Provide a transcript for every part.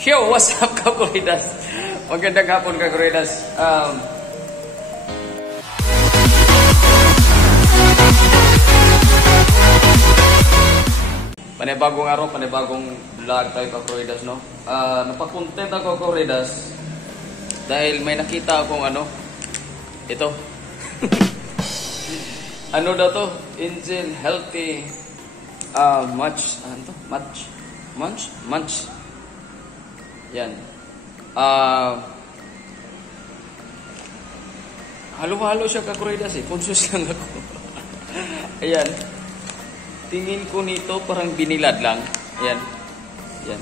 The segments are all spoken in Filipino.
Yo, what's up, Kakuridas? Magandang hapon, Kakuridas. Panibagong araw, panibagong vlog tayo, Kakuridas, no? Napakontent ako, Kakuridas, dahil may nakita akong ito. Ano daw to? Angel Healthy Munch. Yan. Halo-halo siya, Kakuridas, eh. Conscious lang ako. Ayan. Tingin ko nito parang binilad lang. Ayan. Yan.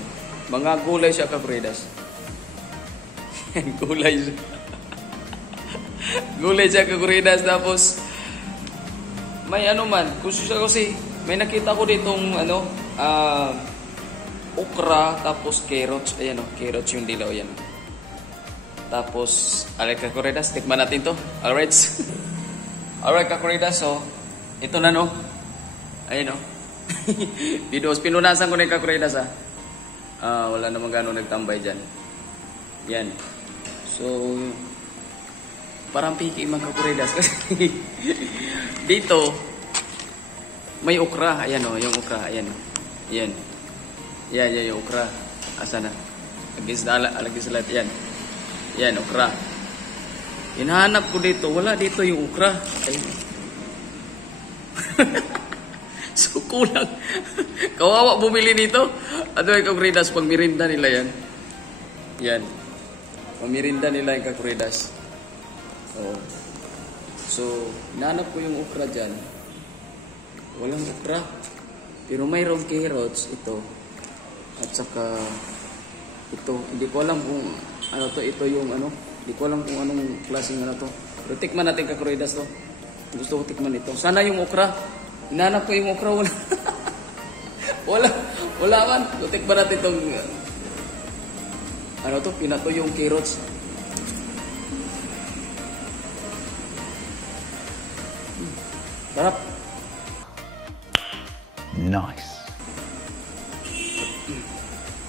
Mga gulay siya, Kakuridas. Gulay siya. Gulay siya, Kakuridas. Tapos may conscious ako kasi may nakita ko ditong okra, tapos carrots. Ayan, carrots yung dilaw yan. Tapos, alright, Kakuridas, tikman natin to. Alright. Alright, Kakuridas, so ito na, no. Ayan, no. Pinunasan ko na yung Kakuridas, ha. Wala namang gano'ng nagtambay dyan. Yan. So, parang piki man, Kakuridas. Kasi dito may okra. Ayan, o, yung okra. Ayan, yan. Yan, yung okra. Asa na? Alagis lahat. Yan. Yan, okra. Hinahanap ko dito. Wala dito yung okra. So, kulang. Kawawa bumili nito. Ano yung Kakuridas? Pang mirinda nila yan. Yan. Pang mirinda nila yung Kakuridas. So, hinahanap ko yung okra dyan. Walang okra. Pero mayroong carrots. Ito. At saka ito, hindi ko alam kung ito yung hindi ko alam kung anong klaseng to. Pero tikman natin, Kakuridas, to. Gusto ko tikman ito. Sana yung okra. Hinanap ko yung okra, wala. wala man. So, tikman natin itong pinato yung carrots. Sarap. Nice.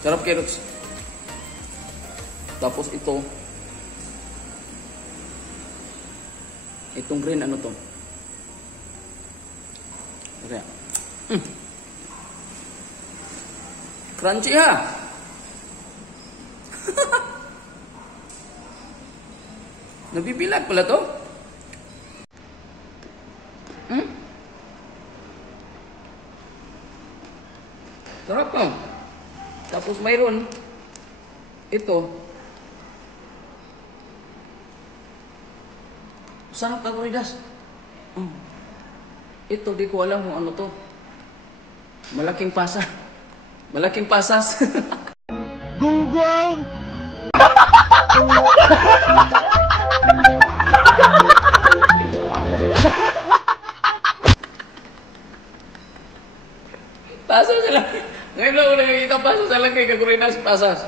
Sarap, carrots. Tapos itong green, to? Kaya. Crunchy, ha? Nabibilag pala to? Sarap pa. Tapos mayroon ito. Sarap, Kakuridas. Ito, di ko alam kung ano to. Malaking pasa. Malaking pasas. Google! Pasas sila. Ngayon lang ako nakikita pasas sa lang kay Kakuridas. Pasas.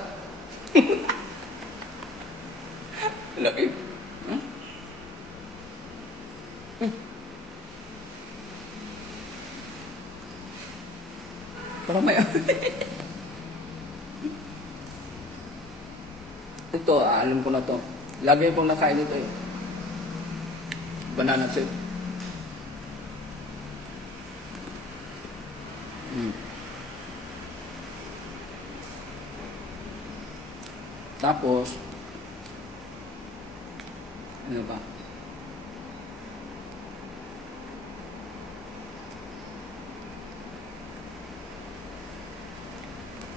Laki. Parang may ito, alam ko na to. Lagi pong nakain ito, eh. Banana chip. Tapos ano ba?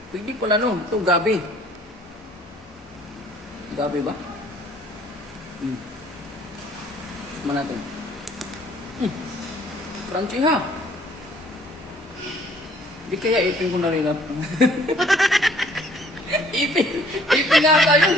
Pwede pala, no? Ito, gabi. Gabi ba? Tikman natin. Crunchy, ha? Di kaya ipin ko na rin. Ipin nga tayo.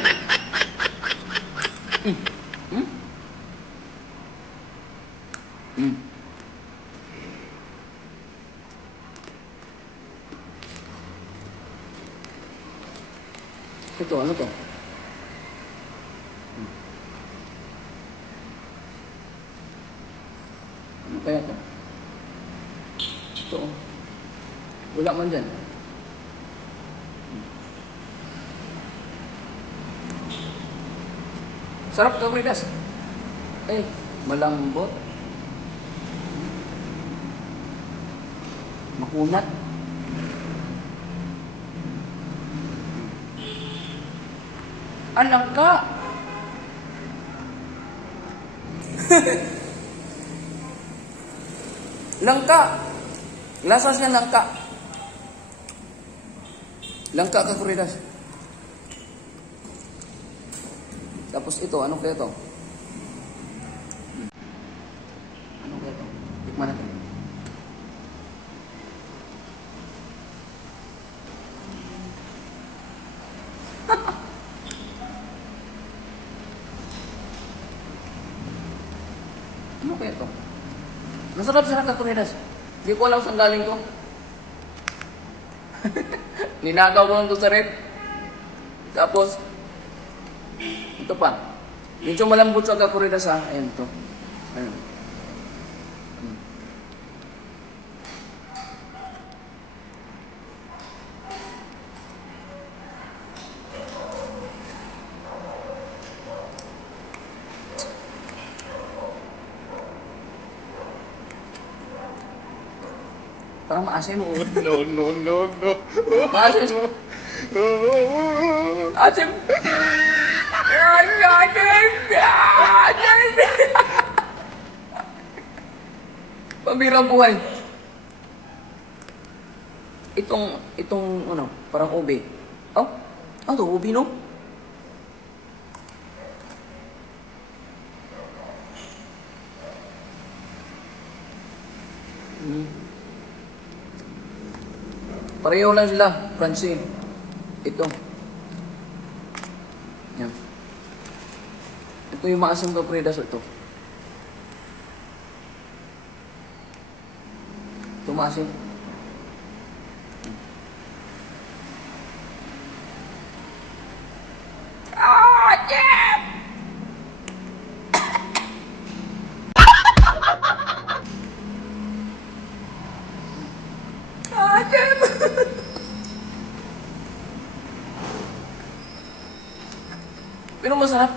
Ito, ano to? Ano kaya to? Ito. Wala man dyan. Sarap ka, Fridas. Eh, malambot. Makunat. Anak ka. Langka. Lasas niya langka. Langka ka, Fridas. Tapos ito, ano kaya to? Ano kaya to? Tikman natin. Ano kaya to? Masarap-sarap ka, Fridas. Hindi ko alam saan galing to. Ninagaw ko lang to sa red. Tapos, ito pa. Medyo malambot sa Kakuridas ha. Ayan to. Ayan. Parang maasim. No. Maasim. Asim. Pambirang buhay. Itong ano, parang ube. Oh, ano to, ube no? Pareho lang sila, Francine. Ito. Yan. Ito yung maasim Kakuridas ito. Ito maasim. Jim! Jim! Pero masarap.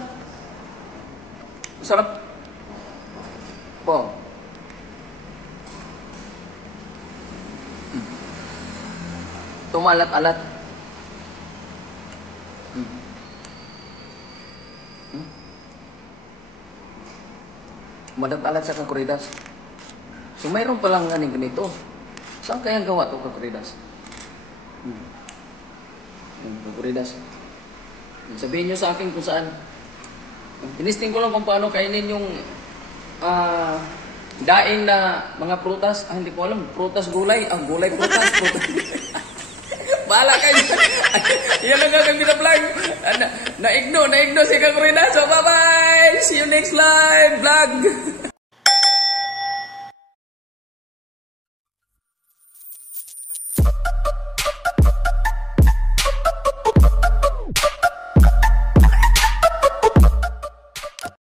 Masarap. Po. Tumalat-alat. Malat-alat sa Kakuridas. So mayroon palang ganing ganito. Saan kaya gawa to Kakuridas? Kakuridas. Sabihin nyo sa akin kung saan. Tinisting ko lang kung paano kainin yung daing na mga prutas. Hindi ko alam. Prutas gulay. Gulay prutas. Prutas. Bahala kayo. Yan lang ang binablog. Naigno si Kakuridas. So bye-bye. See you next live vlog.